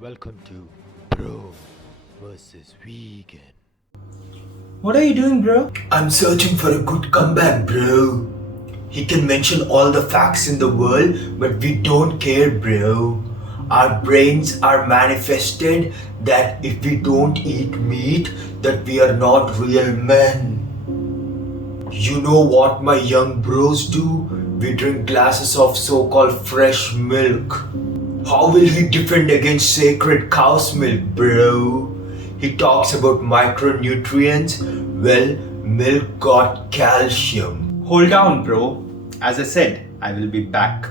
Welcome to Bro versus Vegan. What are you doing, bro? I'm searching for a good comeback, bro. He can mention all the facts in the world, but we don't care, bro. Our brains are manifested that if we don't eat meat, that we are not real men. You know what my young bros do? We drink glasses of so-called fresh milk. How will he defend against sacred cow's milk, bro? He talks about micronutrients. Well, milk got calcium. Hold down, bro. As I said, I will be back.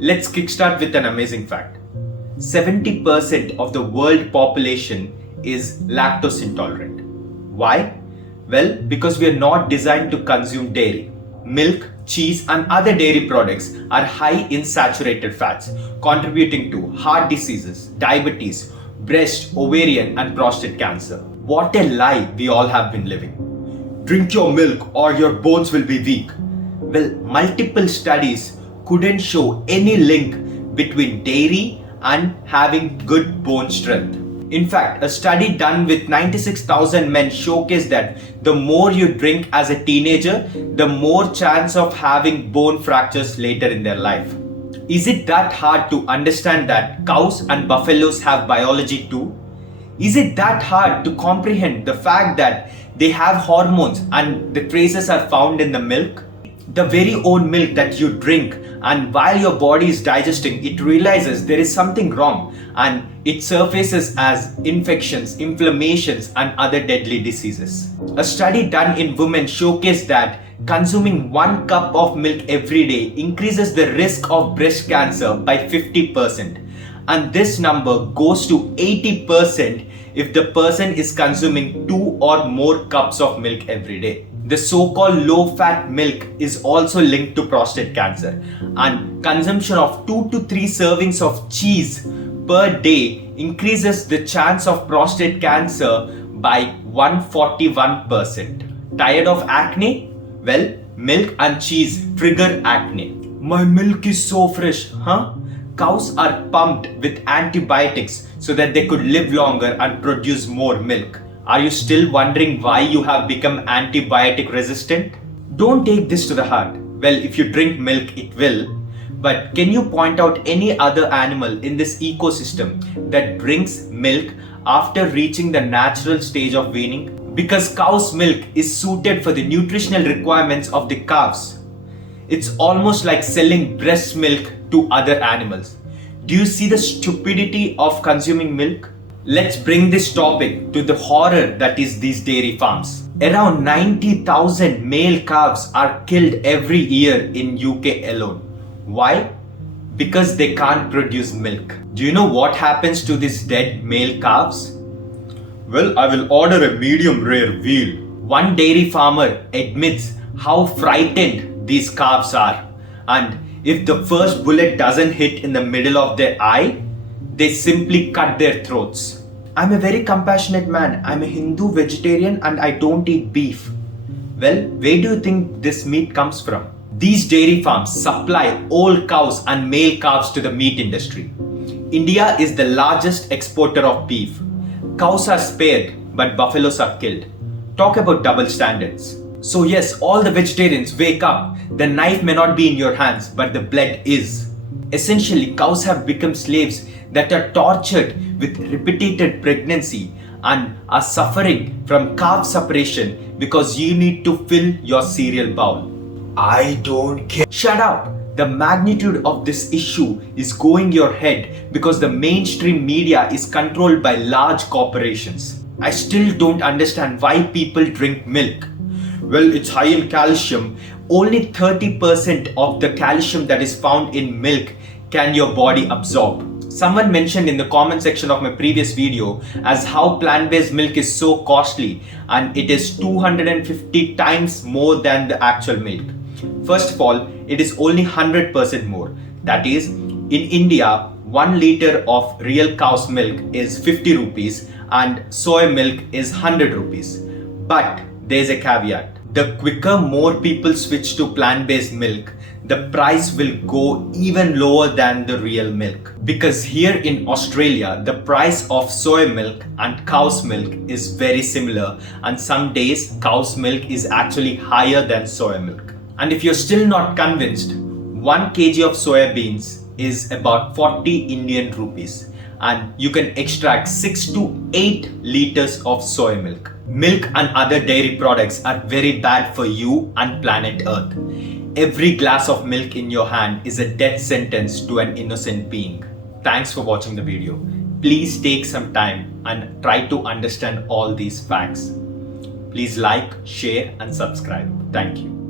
Let's kickstart with an amazing fact. 70% of the world population is lactose intolerant. Why? Well, because we are not designed to consume dairy. Milk, cheese, and other dairy products are high in saturated fats, contributing to heart diseases, diabetes, breast, ovarian, and prostate cancer. What a lie we all have been living. Drink your milk or your bones will be weak. Well, multiple studies couldn't show any link between dairy and having good bone strength. In fact, a study done with 96,000 men showcased that the more you drink as a teenager, the more chance of having bone fractures later in their life. Is it that hard to understand that cows and buffaloes have biology too? Is it that hard to comprehend the fact that they have hormones and the traces are found in the milk? The very own milk that you drink, and while your body is digesting, it realizes there is something wrong and it surfaces as infections, inflammations, and other deadly diseases. A study done in women showcased that consuming 1 cup of milk every day increases the risk of breast cancer by 50%, and this number goes to 80% if the person is consuming 2 or more cups of milk every day. The so-called low-fat milk is also linked to prostate cancer, and consumption of 2 to 3 servings of cheese per day increases the chance of prostate cancer by 141%. Tired of acne? Well, milk and cheese trigger acne. My milk is so fresh, huh? Cows are pumped with antibiotics so that they could live longer and produce more milk. Are you still wondering why you have become antibiotic resistant? Don't take this to the heart. Well, if you drink milk, it will. But can you point out any other animal in this ecosystem that drinks milk after reaching the natural stage of weaning? Because cow's milk is suited for the nutritional requirements of the calves. It's almost like selling breast milk to other animals. Do you see the stupidity of consuming milk? Let's bring this topic to the horror that is these dairy farms. Around 90,000 male calves are killed every year in UK alone. Why? Because they can't produce milk. Do you know what happens to these dead male calves? Well, I will order a medium rare veal. One dairy farmer admits how frightened these calves are, and if the first bullet doesn't hit in the middle of their eye, they simply cut their throats. I'm a very compassionate man. I'm a Hindu vegetarian and I don't eat beef. Well, where do you think this meat comes from? These dairy farms supply old cows and male calves to the meat industry. India is the largest exporter of beef. Cows are spared, but buffaloes are killed. Talk about double standards. So yes, all the vegetarians, wake up. The knife may not be in your hands, but the blood is. Essentially, cows have become slaves that are tortured with repeated pregnancy and are suffering from calf separation because you need to fill your cereal bowl. I don't care. Shut up! The magnitude of this issue is going your head because the mainstream media is controlled by large corporations. I still don't understand why people drink milk. Well, it's high in calcium. Only 30% of the calcium that is found in milk can your body absorb. Someone mentioned in the comment section of my previous video as how plant-based milk is so costly, and it is 250 times more than the actual milk. First of all, it is only 100% more. That is, in India, 1 liter of real cow's milk is 50 rupees and soy milk is 100 rupees. But there's a caveat. The quicker more people switch to plant-based milk, the price will go even lower than the real milk. Because here in Australia, the price of soy milk and cow's milk is very similar, and some days cow's milk is actually higher than soy milk. And if you're still not convinced, 1 kg of soya beans is about 40 Indian rupees, and you can extract 6 to 8 liters of soy milk. Milk and other dairy products are very bad for you and planet Earth. Every glass of milk in your hand is a death sentence to an innocent being. Thanks for watching the video. Please take some time and try to understand all these facts. Please like, share and subscribe. Thank you.